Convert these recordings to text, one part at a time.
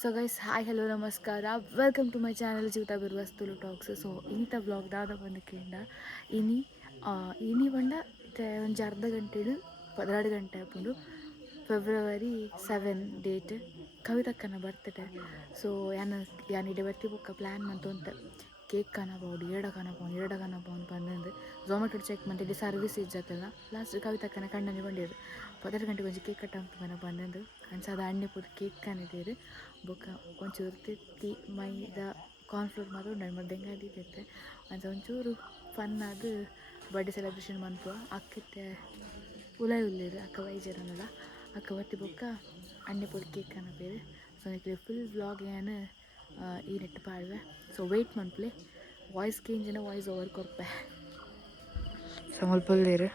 So guys hi hello ನಮಸ್ಕಾರ welcome to my channel ಜೀವಿತ ಬಿರುವಸ್ತುಲು tax. So ಇಂಥ blog ದಾದ ಬಂದಕ್ಕಿಂದ ಇನಿ ಬಂಡ ಒಂಜಿ ಅರ್ಧ ಗಂಟೆಡು 12 ಗಂಟೆ ಆಪುಂಡು. ಫೆಬ್ರವರಿ 7 ಡೇಟ್ ಕವಿತಕ್ಕನ ಬರ್ತ್ಡೇ. ಸೊ ಯಾನಿಡೆ ಬರ್ತಿ ಬೊಕ್ಕ ಪ್ಲ್ಯಾನ್ ಮಂತೊಂತೆ ಕೇಕ್ ಕನಬಹುದು ಎರಡ ಕನಬಹುದು ಬಂದು ಝೊಮ್ಯಾಟೊ ಚೆಕ್ ಮಂತಿದ್ದು ಸರ್ವಿಸ್ ಇಜ್ಜತ್ತಲ್ಲ ಲಾಸ್ಟ್ ಕವಿತಕ್ಕನ ಕಣ್ಣನೆ ಬಂದಿರು 12 ಗಂಟೆಗೆ ಒಂಜಿ ಕೇಕ್ ಕಟ್ಟ ಬಂದು ಅನ್ಸದ ಅಣ್ಣೆ ಪೂರ ಕೇಕ್ ಕನಿದ್ದೀರು ಬೊಕ್ಕ ಒಂಚೂರು ತೆತ್ತಿ ಮೈದ ಕಾರ್ನ್ಫ್ಲೋರ್ ಮಾತ್ರ ಉಂಡು ಮತ್ತೆ ದೆಂಗಾದಿ ತೆತ್ತೆ ಅಂತ ಒಂಚೂರು ಫನ್ ಅದು ಬರ್ಡೇ ಸೆಲೆಬ್ರೇಷನ್ ಮನ್ಪುವ ಅಕ್ಕತ್ತೆ ಉಲಾಯಿ ಉಳ್ಳೇರು ಅಕ್ಕ ವೈಜರನಲ್ಲ ಅಕ್ಕ ಒತ್ತಿ ಬೊಕ್ಕ ಅಣ್ಣೆ ಪೂರ ಕೇಕ್ ಕನ ಬೇರೆ. ಸೊ ನನಗೆ ಫುಲ್ ವ್ಲಾಗ್ ಏನು ಈ ನೆಟ್ಟು ಪಾಡುವೆ. ಸೊ ವೆಯ್ಟ್ ಮನ್ಪ್ಲೆ ವಾಯ್ಸ್ ಕೇಂಜಿನ ವಾಯ್ಸ್ ಓವರ್ ಕೊರ್ಪೆ ಸಮಲ್ಪಲ್ಲೇರು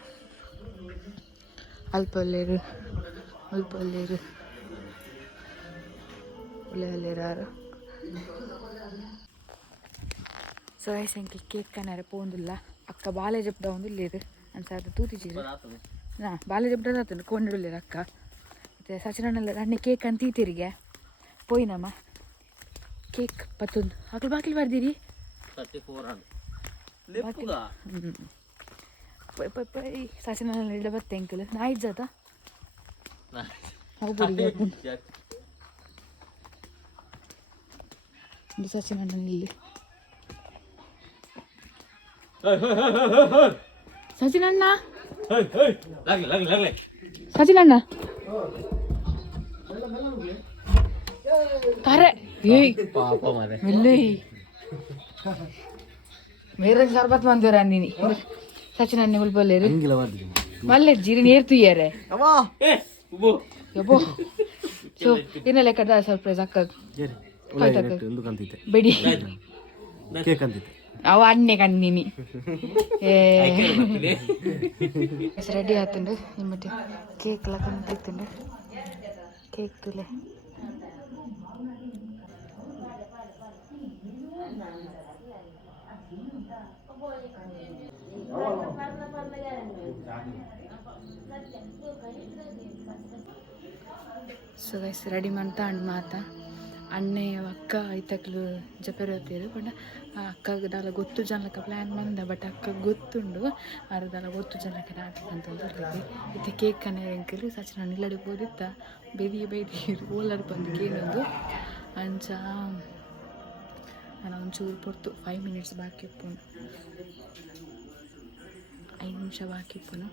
ಅಲ್ಪಲ್ಲೇರು ಅಲ್ಪಲ್ಲೇರು ಉಲ್ಲೇರು. ಸೊ ಐಸಂಕಿ ಕೇಕ್ ಕನ್ನರ ಪೋಂದಿಲ್ಲ ಅಕ್ಕ ಬಾಲೆ ಜಬ್ದ ಒಂದು ಇಲ್ಲೇರು ಅನ್ಸಾದ ತೂತಿಜೀರು ಬಾಲೆ ಜಬ್ದ ಆತಂಡು ಕೊಂಡಿಡಲೇರು ಅಕ್ಕ ಮತ್ತು ಸಚಿನಲ್ಲ ಅಣ್ಣೆ ಕೇಕ್ ಅಂತ ತೀತಿರಿಗೆ ಪೋಯಿನಮ್ಮ ಕೇಕ್ ಪತ್ತೊಂದು ಅಕ್ಕಳು ಬಾಕಿಲು ಬರ್ದಿರಿ ಸಚಿನ ಇಡ ಬತ್ತೆ ಅಂಕಲ್ ನಾ ಇಜ್ಜಾತ ಸಚಿನ ಇಲ್ಲಿ ಸಚಿನಣ್ಣ ಸಚಿನಣ್ಣ ಅರೆ ಮೇರೆ ಸರ್ಬತ್ ಮಂದಿರ ನೀನಿ ಸಚಿನ್ ಅಣ್ಣೆ ಉಳ್ಬಲ್ಲೇರು ಮಲ್ಲೆ ಜೀರಿ ನೇರ್ ತುಯ್ಯಾರೆ ಯಬ್ಬೋ. ಸೊ ಇನ್ನೆಲ್ಲ ಕಡ್ದ ಸರ್ಪ್ರೈಸ್ ಅಕ್ಕ ಬೆಡಿ ಅವ ಅಣ್ಣೆ ಕಣ್ಣೀನಿ ರೆಡಿ ಆತುಂಡು ನಿಮ್ಮಟ್ಟಿ ಕೇಕ್ ಎಲ್ಲ ಕಂತಿತ್ತುಂಡು ಕೇಕ್ ತುಲೆ ಸೊ ಗೈಸ್ ರೆಡಿ ಮಾಡ್ತಾ ಅಂಡ್ ಮಾತಾ ಅಣ್ಣೆ ಅಕ್ಕ ಐತಕ್ಲು ಜಪೆರ್ ಹೋಗ್ತಿರು ಬಟ್ ಅಕ್ಕಗೆ ದಾಲ ಗೊತ್ತು ಜನಕ್ಕೆ ಪ್ಲ್ಯಾನ್ ಬಂದ ಬಟ್ ಅಕ್ಕ ಗೊತ್ತುಂಡು ಅರ್ಧಲ ಗೊತ್ತು ಜನಕ್ಕೆ ಆಡ್ತಂತ ಇರ್ಲಿಕ್ಕೆ ಇತ್ತೆ ಕೇಕ್ ಕನ್ನೆ ಎಂಕಲು ಸಚಿನ ಇಲ್ಲಡಿ ಹೋದಿತ್ತ ಬೇದಿ ಓಲಾಡಿ ಬಂದು ಕೇಳೊಂದು ಅಂಚ ನಾನು ಒಂಚೂರು ಪೊರ್ತು 5 ಮಿನಿಟ್ಸ್ ಬಾಕಿ ಇಪ್ಪುನು 5 ನಿಮಿಷ ಬಾಕಿ ಇಪ್ಪುನು.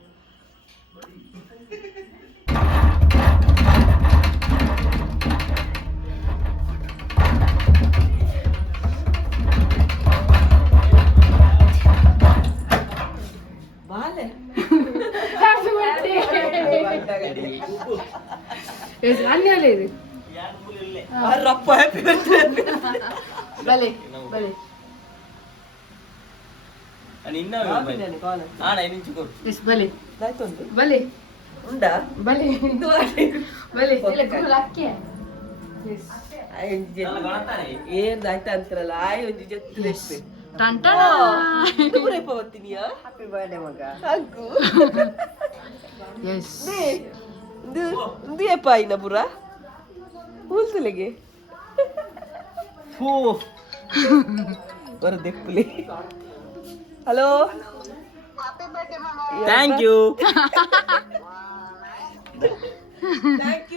ಏನ್ದಾಯ್ತಂತಾರಲ್ಲ ಆಯ್ ಒಂಜಿ ಜತ್ತು ಂದಿಯಪ್ಪ ಇನ್ನ ಪುರ ಹೂಲ್ಸಲೆಗೆ ಬರ ದೆಪ್ಪಲಿ. ಹಲೋ ಥ್ಯಾಂಕ್ ಯು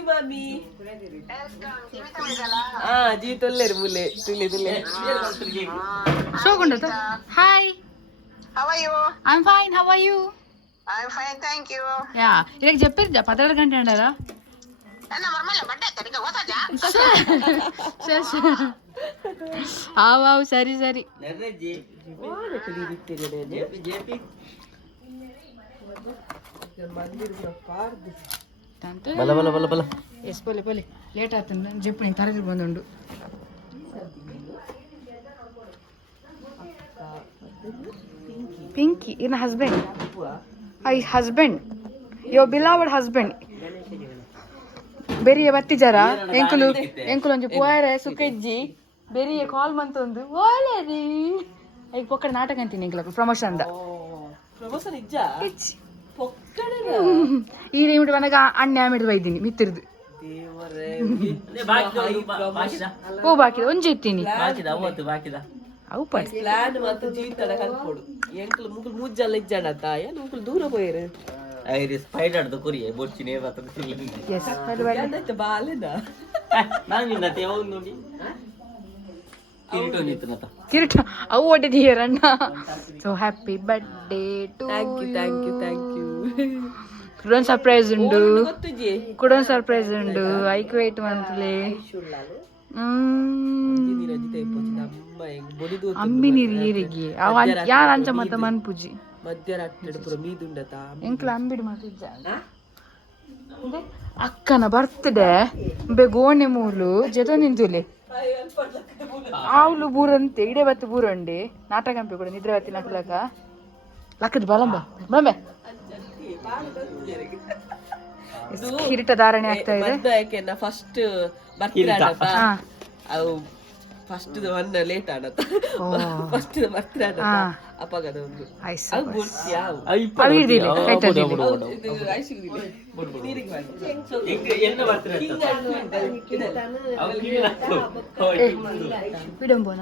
ಮಾಮಿ. ಜೀವಿ ತೊಲ್ಲೇರು ಮುಲೆ ತುಲೆ ಶೋಗುಂಡ hi How are you? I'm fine, how are you? I'm fine, thank you. Yeah, ಇರಕ್ಕೆ ಜಪ್ಪಿರ್ಜ 12 ಗಂಟೆ ಅಂಡಾರ ನನ್ನ ಮರ್ಮಲ್ಲ ಬಡ್ಡೆ ತನಿಗೆ ಓದಾಜಾ ಆವ್ ಸರಿ ಎಸ್ ಬಲೆ ಲೇಟ್ ಆಯ್ತು ಜಪ್ಪಣಿ ತರದಿ ಬಂದುಂಡು ಪಿಂಕಿ ಇನ್ನ ಹಸ್ಬೆಂಡ್ ಯೋರ್ ಬಿಲಾವಡ್ ಹಸ್ಬೆಂಡ್ ಬೆರಿಯ ಬತ್ತಿಜಾರ ಎಂಕುಲು ಒಂಜಿ ಪೋಯರೆ ಸುಖಜ್ಜಿ ಬೆರಿಯ ಕಾಲ್ ಮಂತೊಂದು ಓಲೇರಿ ಈಗ ಪೊಕ್ಕಡ ನಾಟಕ ಅಂತೀನಿ ಎಂಕಲ ಪ್ರಮೋಷನ್ ಈ ರೇಮಿಡ್ ಬನಗ ಅಣ್ಣೆ ಆಮಿಡ್ ಬೈದಿನಿ ಮಿತ್ತಿರ್ದು ಹೂ ಬಾಕಿದ ಒಂಜಿ ಇತ್ತೀನಿ ಅವು ಪಡಿ ಪ್ಲಾನ್ ಮತ್ತು ಜೀತಡ ಕಲ್ಪೋಡು ಎಂಕ್ಲು ಮುಗ್ಲು ಮುಜ್ಜಲ್ಲ ಇಜ್ಜಾಡ ತಾಯ ಮುಗ್ಲು ದೂರ ಹೋಯ್ರು ಸ್ಪೈಡರ್ ಕೊರಿಯ ಬೊಚ್ಚಿನೇ ಎಸ್ ಯಾವ್ದಾಯ್ತು ಬಾಲೆನ ನೋಡಿ ಕಿರೀಟ ನಿಂತನತ ಕಿರೀಟ ಅವು ಒಟ್ಟಿದೀಯರಣ್ಣ so happy birthday to thank you ಕುಡೊಂದು ಸರ್ಪ್ರೈಸ್ ಉಂಡು ಗೊತ್ತುಜಿ ಕುಡೊಂದು ಸರ್ಪ್ರೈಸ್ ಉಂಡು ಐಕ್ ವೇಟ್ ಮಂತ್ಲಿ ಅಂಬಿನಿರಿ ಏರಿಗೆ ಅವ ಯಾರ ಅಂಚ ಮತ್ತ ಮನ್ಪುಜಿ ಮಧ್ಯರಾತ್ರಿ ಪುರ ಮೀದುಂಡತ ಎಂಕ್ಲ ಅಂಬಿಡಿ ಮಾತಿದ್ದ ಅಕ್ಕನ ಬರ್ತ್ಡೇ ಬೇಗೋಣೆ ಮೂಲು ಜತ ನಿಂತುಲೆ ಆವ್ಲು ಬೂರಂತೆ ಇಡೇ ಬತ್ತು ಬೂರಂಡಿ ನಾಟಕ ಹಂಪಿ ಕೂಡ ನಿದ್ರೆ ಬತ್ತಿ ನಕ್ಲಕ ಲಕ್ಕದ ಬಲಂಬ ಬಂಬೆ ಕಿರೀಟ ಧಾರಣೆ ಆಗ್ತಾ ಇದೆ ಫಸ್ಟ್ ಬರ್ತೀರ ಅವು ಫಸ್ಟ್ ಒನ್ ಲೇಟ್ ಆಡತ್ತ ಫಸ್ಟ್ ಬರ್ತೀರ ಅಪ್ಪಗದ ಒಂದು ಅದು ಬುರ್ಸಿ ಯಾವ ವಿಡಂಬೋನ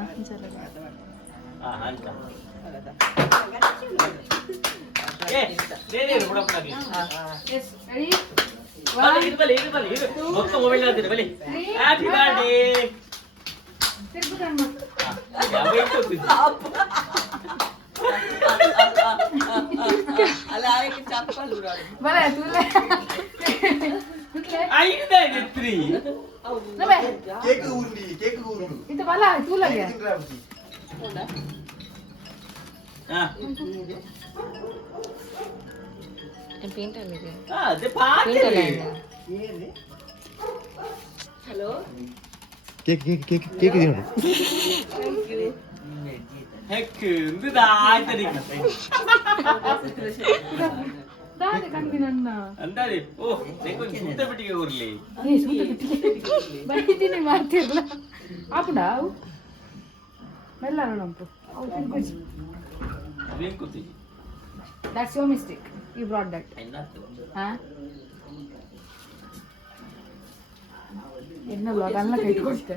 ಅಲ್ಲ ಆಯಕ್ಕೆ ಚಪ್ಪಲ್ ಇದು ಬಲ ತೂಲಗೆ hello cake cake cake cake ಇದೆ ನೋಡಿ ಹೆಕ್ ಇಂದಿದಾ ಆಯ್ತರಿ ದಾದೆ ಕಣ್ಗಿ ನನ್ನ ಅಂದಾರೆ ಓ ನೆಕ್ಕು ಸುತ್ತ ಬಿಟ್ಟಿಗೆ ಊರ್ಲಿ ಬೈದಿನಿ ಮಾಡ್ತಿರ್ಲ ಆಪುಡ ಮೆಲ್ಲ ಉಂಟು ಅವು ತಿನ್ಕೊಜಿ ಅದೇನ್ ಕೂತಿ that's your mistake you brought that ಹಾ ಎನ್ನ ಬ್ಲಾಗ್ ಅಲ್ಲ ಕೈಟ್ಕೊಳ್ತೆ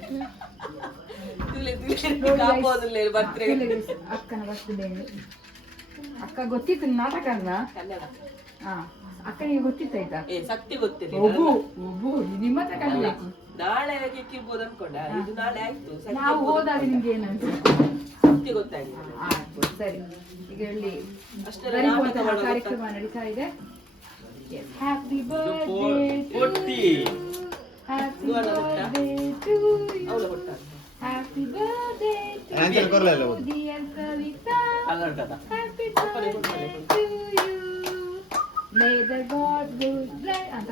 ಅಕ್ಕನ ಬರ್ತಿದ್ದೆ ಅಕ್ಕ ಗೊತ್ತಿತ್ತು ನಾಟಕ ಅಲ್ಲ ಹಾ ಅಕ್ಕನಿಗೆ ಗೊತ್ತಿತ್ತಾಯ್ತಾ ಸತ್ಯ ಗೊತ್ತಿಲ್ಲ ಒಬ್ಬು ಒಬ್ಬು ನಿಮ್ಮ ಹತ್ರ ಕಲಿಬೇಕು ನಾಳೆ ಇರ್ಬೋದು ಅನ್ಕೊಂಡ ಇದು ನಾಳೆ ಆಯ್ತು ನಾವು ಹೋದಾಗ ನಿಮ್ಗೆ ಏನಂತ ಸತ್ಯ ಗೊತ್ತಾಗಿಲ್ಲ ಸರಿ ಈಗ ಇಲ್ಲಿ ಅಷ್ಟೆಲ್ಲ ಕಾರ್ಯಕ್ರಮ ನಡೀತಾ ಇದೆ ಹ್ಯಾಪಿ ಬರ್ತ್ಡೇ ಪೊಟ್ಟಿ ಹ್ಯಾಪಿ ಬರ್ತ್ಡೇ ಟು ಅವಳ ಹೊಟ್ಟ ಹ್ಯಾಪಿ ಬರ್ತ್ಡೇ ಆನ್ಸರ್ ಕೊರಲ್ಲ ಟು ಡಿಯರ್ ಕವಿತಾ ಅಲ್ಲಂತದ happy birthday to you may the god good bless ಅಂತ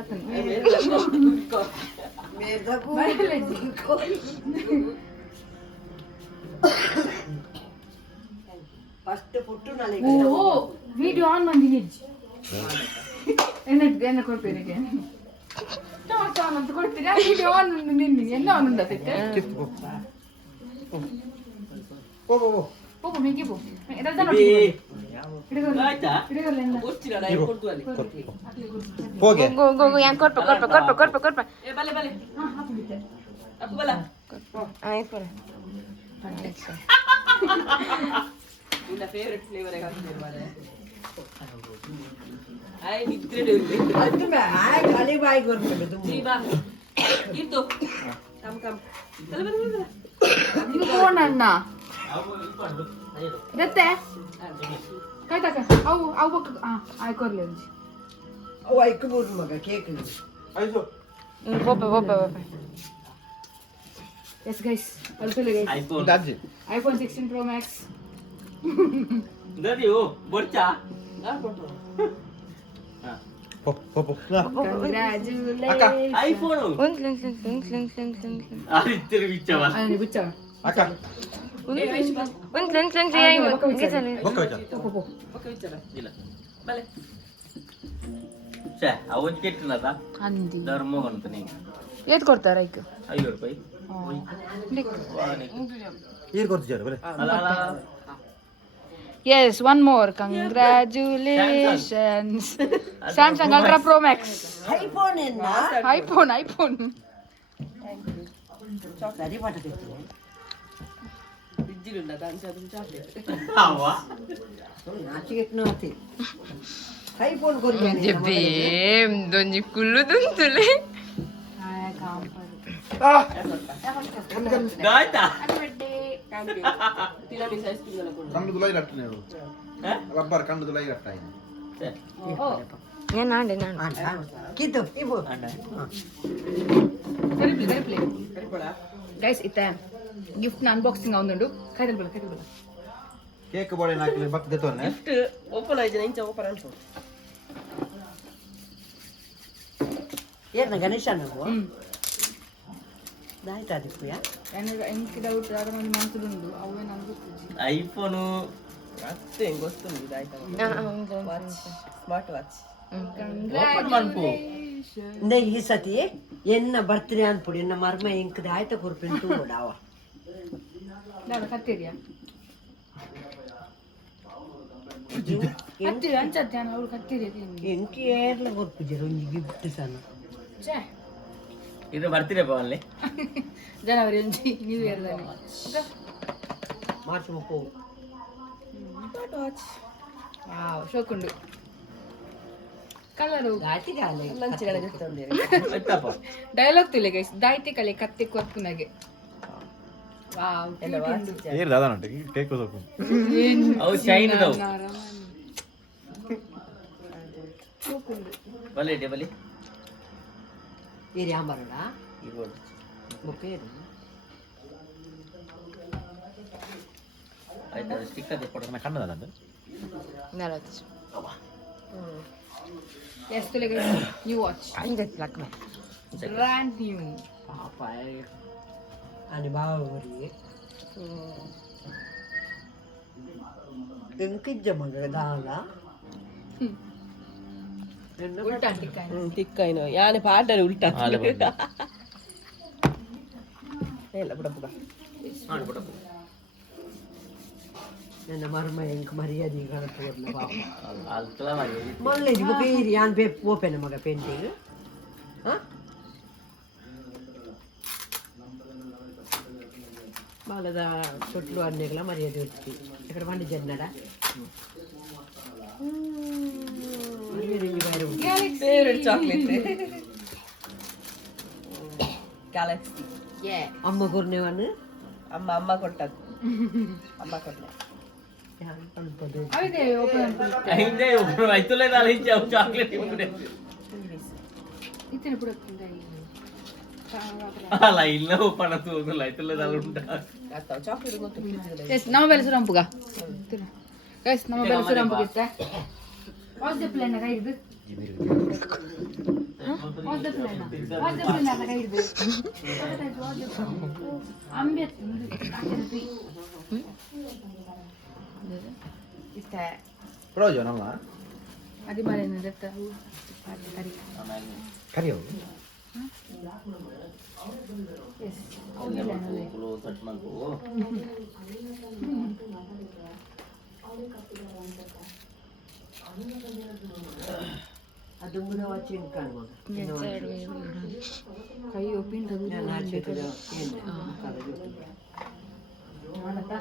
ಫಸ್ಟ್ ಪುಟ್ಟು ನಾಳೆ ಓ ವಿಡಿಯೋ ಆನ್ ಮಂದಿನಿ ಎನ್ನ ಕೊಡ್ತೀರಿಗೆ ಆನ್ ಅಂತ ಕೊಡ್ತೀರಿ ವಿಡಿಯೋ ಆನ್ ನಿನ್ನೆ ಎಲ್ಲ ಆನ್ ಉಂಡತ್ತೆ ಪೋ ಮೇಗೆ ಪೋ ರಜಾ ನೋಡಿ ಆಯ್ತಾ ಗೊತ್ತಿಲ್ಲ ನಾ ಕೊಡ್ತು ಅಲ್ಲಿ ಹೋಗೆ ಗೋ ಗೋ ಗೋ ಯಾನ್ ಕೊಡ್ಪ ಏ ಬಲೆ ಬಲೆ ಹಾ ಹಾಕ್ಬಿಟ್ಟೆ ಅಪ್ಪು ಬಲ ಆಯ್ತು ನಿನ್ನ ಫೇವರೇಟ್ ಫ್ಲೇವರ್ ಹಾಕ್ತೀನಿ ಮಾರೆ ಆಯ್ ನಿದ್ರೆ ಇರ್ಲಿ ಆಯ್ ಖಾಲಿ ಬಾಯಿ ಕೊಡ್ಬೇಕು ಜೀ ಬಾ ಇತ್ತು ಕಮ್ ಕಮ್ ಬಲೆ ಬಲೆ ಬಲೆ ಇದು ಫೋನ್ ಅಣ್ಣ ಇದತ್ತೆ ಕಾಯ್ತಾಕ ಅವು ಅವು ಆಯ್ ಕೊರ್ಲಿ ಒಂಜಿ ಅವು ಐಕ್ಬೋದು ಮಗ ಕೇಕ್ ಹೋಪ ಎಸ್ ಗೈಸ್ ಅಲ್ಪಲೆ ಗೈಸ್ ಐಫೋನ್ ದಾಜಿ ಐಫೋನ್ 16 Pro Max ದದಿಯೋ ಬರ್ಚಾ ನಾ ಕೊಟ್ಟು ಹೋ ಹೋ ಹೋ ಕಂಗ್ರಾಚುಲೇಷನ್ ಐಫೋನ್ ಆರಿತ್ತರ ಬಿಚ್ಚವ ಅಯ್ಯ ಬಿಚ್ಚ ಅಕ್ಕ ಓಕೆ ವಿಚಾರ ಇಲ್ಲ ಬಲೆ ಛೇ ಅವನ್ ಕೆಟ್ಟನದ ಅಂದಿ ಧರ್ಮ ಅಂತ ನೀ ಏತ್ ಕೊಡ್ತಾರ ಐಕ್ 5 ರೂಪಾಯಿ ಈರ್ ಕೊಡ್ತಿದ್ದಾರೆ ಬಲೆ ಅಲ್ಲ ಅಲ್ಲ Yes, one more. Congratulations. Samsung Ultra Pro Max. IPhone ಏನ iPhone. ಸರಿ ಪಟ್ಟಕ್ಕೆ ಫ್ರಿಜ್ಜಿലുಂಡ ದಾಂಚ ಅದು ಚಾಕ್ಲೇಟ್ ಅವ್ವ ನಾಚಿಗೆಟ್ನ ಆತಿ ಐಫೋನ್ ಕೊರ್ಬೇನೆ donji kullu duntule ಗಾಯ್ತಾ ತಿರಾಮಿಸ್ ಐಸ್ ಕ್ರೀಮ್ ಎಲ್ಲ ಕೊಡು ಕಂಡು ತುಲೈ ಕಟ್ಟನೆ ರಬ್ಬರ್ ಕಂಡು ತುಲೈ ಕಟ್ಟಾಯಿ ഞാൻ ആണ്ട് ഞാൻ ಕಿತ್ತು ಇವು ಗೈಸ್ ಇತ್ತ ಗಿಫ್ಟ್ ಅನ್ಬಾಕ್ಸಿಂಗ್ ಅವನುಂಡು ಕೈದಲ್ಲಿ ಬಲ ಕೇಕ್ ಬೋಡೆ ನಾಕಿ ಬಕ್ ದೆತೋನೆ ಗಿಫ್ಟ್ ಓಪನ್ ಆಯ್ತು ಇಂಚ ಓಪನ್ ಅನ್ಸು ಏನ ಗಣೇಶ ನಾವು ದಾಯ್ತಾ ದಿಕ್ಕುಯಾ ಎಂಕ್ ಡೌಟ್ ಯಾರ ಮಂದಿ ಮನ್ಸುದುಂಡು ಅವೇ ನನಗೂ ಐಫೋನು ಮತ್ತೆ ಹೆಂಗ್ ವಸ್ತುಂಡು ಇದಾಯ್ತಾ ವಾಚ್ ಸ್ಮಾರ್ಟ್ ವಾಚ್ ಓಪನ್ ಮಾಡ್ಕೋ ಇಂದ ಈ ಸತಿ ಎನ್ನ ಬರ್ತ್ಡೇ ಅನ್ಪುಡಿ ಎನ್ನ ಮರ್ಮ ಎಂಕದ ಆಯ್ತ ಕೊರ್ಪಿಂಟು ಓಡಾವ ಕತ್ತೀರಿಯಾ ಕತ್ತೀರಿ ಅಂಚತ್ತೆ ಅವ್ರು ಕತ್ತೀರಿ ಎಂಕಿ ಏರ್ಲ ಕೊರ್ಪಿಜರ ಒಂಜಿ ಗಿಫ್ಟ್ ಸಣ್ಣ ಛೇ ಇದು ಬರ್ತೀರಾ ಅಲ್ಲಿ ಜನವರಿ ಒಂಜಿ ನ್ಯೂ ಇಯರ್ ಮಾರ್ಚ್ ಮುಪ್ಪು ಸ್ಮಾರ್ಟ್ ವಾಚ್ ವಾವ್ ಶೋಕುಂಡು ಕಲರು ಗಾತಿ ಗಾಲೆ ಲಂಚ್ಗಳ ಜೊತೆ ಒಂದೇ ಆಯ್ತಪ್ಪ ಡೈಲಾಗ್ ತುಲೆ ಗೈಸ್ ದಾಯ್ತೆ ಕಲೆ ಕತ್ತೆ ಕೊರ್ಪುನಗೆ ವಾವ್ ಎಲ್ಲ ವಾಚ್ ಏರ್ ದಾದಾ ನಟ ಕೇಕ್ ಕೊಸಕು ಅವು ಶೈನ್ ಅದಾವು ಬಲೆ ಇದೆ ಬಲೆ ಏರಿ ಆಂಬರಡ ಇರ್ಬೋದು ಮುಪ್ಪೇರು ಆಯ್ತು ಸ್ಟಿಕ್ಕರ್ ಕೊಡೋಣ ಕಣ್ಣದ ನಂದು nalot ಎಸ್ ತುಲೆ guys new watch ande plak me brand new ಪಾಪ ani ಬಾವರಿಗೆ ಎಂಕಿಜ್ಜ ಮಗ ದಾಲ ಉಲ್ಟಾ ಟಿಕ್ಕಾಯ್ ತಿಕ್ಕೈನು ಯಾನೆ ಪಾಟಲ್ಲಿ ಉಲ್ಟಾ ಹಾಲೆ ಬಂದು. ಇಲ್ಲ ಬುಡ ಬುಡ ಮಾಡಿ ಬಿಡು ನನ್ನ ಮರ್ಮ ಎಂಕ ಮರ್ಯಾದೆ ಕಾಣುತ್ತಲ್ಲ ಪಾಪ ಅಲ್ತಲ ಮಾಡಿ ಮೊನ್ನೆ ಬುಕೇರಿ ಆನ್ ಪೇ ಓಪನ್ ಮಗ ಪೇಂಟಿಂಗ್ ಹಾ ಬಾಲದ ಚೊಟ್ಲು ಅನ್ನೆಗಳ ಮರ್ಯಾದೆ ಇರ್ತಿ ఇక్కడ ಬಂಡಿ ಜನ್ನಡ ಫೇವರೆಟ್ ಚಾಕ್ಲೇಟ್ ಗ್ಯಾಲಕ್ಸಿ ಅಮ್ಮ ಗುರ್ನೆವನು ಅಮ್ಮ ಕೊಟ್ಟದ್ದು ಅಮ್ಮ ಕೊಟ್ಟ ಅವಿದೆ ಓಪನ್ ಹಿಂದೆ ಒಬ್ರು ಆಯ್ತಲ್ಲ ನಾನು ಹಿಂದೆ ಚಾಕ್ಲೇಟ್ ಇಬ್ಬರೇ ಇತ್ತಿನ ಪುಡಕ್ಕಿಂದ ಅಲ್ಲ ಇಲ್ಲ ಓಪನ್ ಆಗ್ತದೆ ಆಯ್ತಲ್ಲ ನಾನು ಉಂಟ ಆಯ್ತಾ ಚಾಕ್ಲೇಟ್ ಗೊತ್ತು ಎಸ್ ನಮ್ಮ ಬೆಲೆ ಸುರಂಪುಗ ಗೈಸ್ ನಮ್ಮ ಬೆಲೆ ಸುರಂಪುಗಿತ್ತ ವಾಸ್ ದ ಪ್ಲಾನ್ ಕೈ ಹಿಡಿದು ವಾಸ್ ದ ಪ್ಲಾನ್ ಕೈ ಹಿಡಿದು ಅಂಬೆ ಇಷ್ಟ ಪ್ರಯೋಜನ ಅಲ್ಲ ಅದಿ ಮನೆ ನಿರತ್ತ ಕರಿ ಕರಿಯೋ ಎಸ್ ಕಟ್ ಮಾಡ್ಕೋ ಅದು ಮುನ ವಾಚಿನ್ ಕಾಣುವಾಗ ಕೈ ಒಪ್ಪಿಂದ ನಾನು ಹಾಕಿದ ಮಾಡತ್ತಾ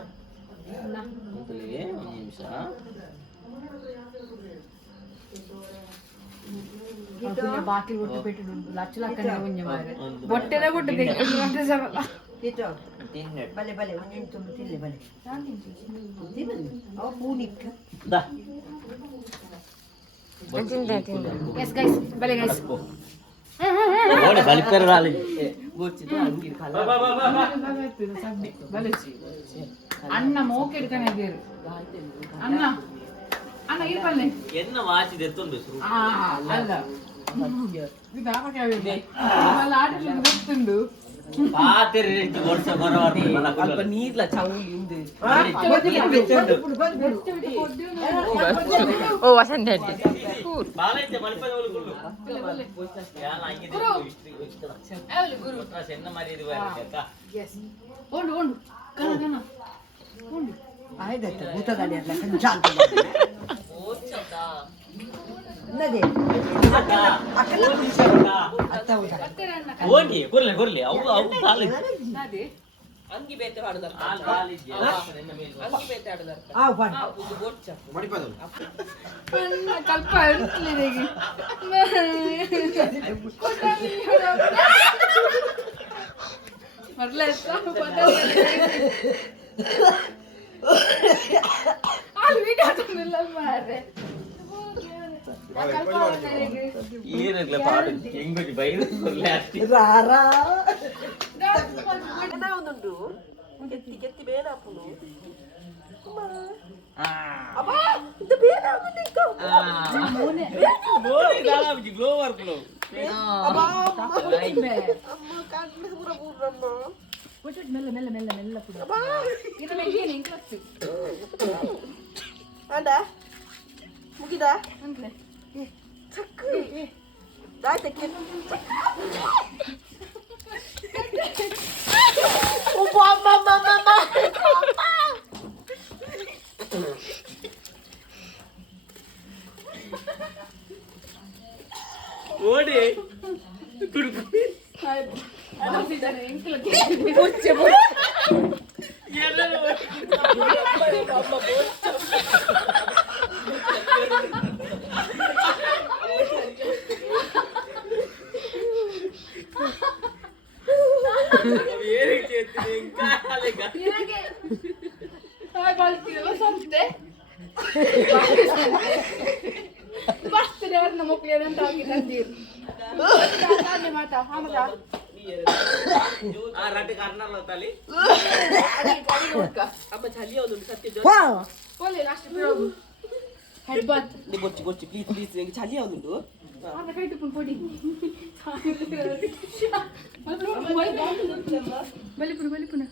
ಮೊದಲಿಗೆ ಒಂದು ನಿಮಿಷ ಬಾಕಿ ಕೊಟ್ಟು ಬಿಟ್ಟು ಲಕ್ಷಲಕ್ಕನೆ ಒಂಜಿ ಮಾರೆ ಬೊಟ್ಟೆಲ್ಲ ಕೊಟ್ಟು ತೆಗೆದು ಸರಲ್ಲ ಇತ್ತು ಬಲೆ ಬಲೆ ಒಂದೆಂಟು ತುಂಬ ತಿನ್ಲಿ ಬಲೆ ತಿನ್ನಲಿ ಅವ ಪೂನಿಕ್ಕ ಎಸ್ ಗೈಸ್ ಬಲೆ ಗೈಸ್ ನೋಡಿ ಬಲಿಪೇರ ರಾಲಿ ಗೊತ್ತಿತ್ತು ಅಂಗಿ ಕಲರ್ ಅಣ್ಣ ಮೋಕೆ ಹಿಡ್ತಾನೆ ಇದ್ದೀರು ಅಣ್ಣ ಅಣ್ಣ ಇರ್ಬಲ್ಲೆ ಎನ್ನ ವಾಚಿದೆ ಎತ್ತೊಂದು ಅಲ್ಲ ಇದು ಆಪಕ್ಕೆ ಅಲ್ಲ ಆಟಲ್ಲಿ ಗೊತ್ತುಂಡು ಪಾತೆರೆ ವರ್ಷ ಬರವಾಡಿ ಅಲ್ಪ ನೀರ್ಲ ಚೌಲಿ ಇಂದು oh wasan dadi ಬಾಲೈತೆ ಮಲ್ಪದ ಒಳಗುಳ್ಳು ಯಾಲ ಆಗಿದೆ ಅವಳು ಗುರು ಸೆನ್ನ ಮಾರಿದು ಬರಕ ಎಸ್ ಓಂಡು ಓಂಡು ಕನ ಕನ ಓಂಡು ಆಯ್ದಾಯ್ತು ಊಟದಲ್ಲಿ ಎಲ್ಲ ಕಂಚಾಂತ ಓಚದ ఉన్నది ಅತ್ತ ಹೌದಾ ಹೋಗಿ ಕೊರ್ಲೆ ಕೊರ್ಲೆ ಅವು ಅವು ಕಾಲಿದ್ದೆ ಅಂಗಿ ಬೇತೆ ಹಾಡುದಾರ ಆ ಕಾಲಿದ್ದೆ ಅಂಗಿ ಬೇತೆ ಹಾಡುದಾರ ಆ ಬಣ್ಣ ಇದು ಬೋರ್ಚ ಮಡಿಪಾದವು ಕಲ್ಪ ಇರ್ಲಿಕ್ಕೆ ಬರ್ಲ ಅಲ್ಲಿ ವಿಡಿಯೋ ತಂದಿಲ್ಲ ಮಾರ್ರೆ ಏನಿರ್ಲ ಪಾಡು ಹೆಂಗೊಜ್ಜಿ ಬೈದು ಕೊರ್ಲೆ ಅಷ್ಟೇ ರಾರಾ ಒಂದುಂಟು ಕೆತ್ತಿ ಕೆತ್ತಿ ಬೇನಾಪುನು ಗ್ಲೋವರ್ ಫ್ಲೋ ಮೆಲ್ಲ ಮೆಲ್ಲ ಮೆಲ್ಲ ಮೆಲ್ಲ ಪುಡ ಇದು ಮೇಲೆ ಏನು ಹೆಂಗೆ ಬರ್ತಿ ಅಂಡ ಮುಗಿದ ಅಂದ್ಲೆ ದಾಯ್ತಕ್ಕೆ ಓಡಿ ಬರ್ತದೆ ಅವ್ರನ್ನ ಮಕ್ಕಳು ಅಂತ ಹೋಗಿ ತಂದೀರು ಮಾತಾ ಆಮದ ಆ ರಟ್ಟಿ ಕಾರ್ನರ್ಲ ತಲಿ ಅಮ್ಮ ಚಲಿ ಒಂದು ಸತ್ಯ ಒಳ್ಳೆ ಲಾಸ್ಟ್ ಬಿಡೋದು ಹೆಡ್ ಬಾತ್ ನೀ ಬೊಚ್ಚಿ ಬೊಚ್ಚಿ ಪ್ಲೀಸ್ ಪ್ಲೀಸ್ ನಂಗೆ ಚಲಿ ಒಂದು ಆಗ ಕೈ ತುಪ್ಪ ಕೊಡಿ ಬಲಿಪುನ ಬಲಿಪುನ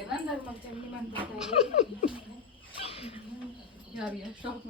ಏನಂದ್ರೆ ಮತ್ತೆ ಯಾರು ಸ್ಟಾಪ್